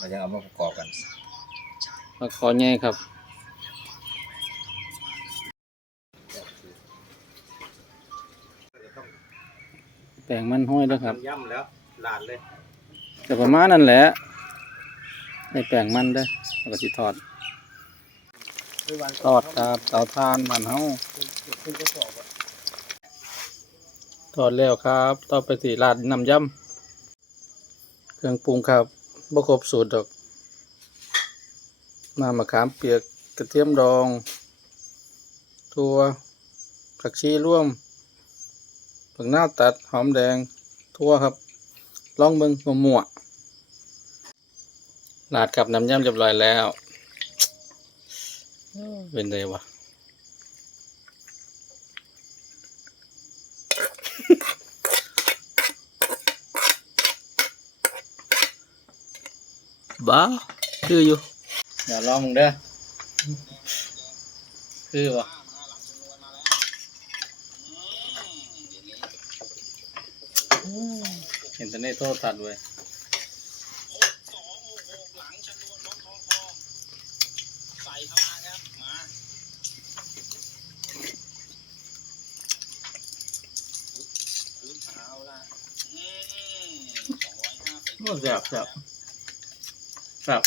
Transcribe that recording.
เราจะเอามาประกอบกันมาขอแง่ครับแป้งมันห้อยแล้วครับ ย่ำแล้วลาดเลยแต่ประมาณนั้นแหละได้แป้งมันเด้อแล้วก็สิทอด ทอดครับเตาถ่านบ้านเฮาทอดแล้วครับ ต่อไปสิราดน้ำยำเครื่องปรุงครับ บ่ครบสูตรดอกน้ำมะขามเปียกกระเทียมดองถั่วผักชีร่วมผักหน้าวตัดหอมแดง ทั่วครับ ลองเบิ่งมั่วๆราดกับน้ำยำเรียบร้อยแล้ว เป็นไงวะ บ้าคืออยู่ เดี๋ยวลองมึงเด้อ คือวะเห็นแต่ในโทรทัศน์เว้ยโอ้แซ่บแซ่บ แซ่บ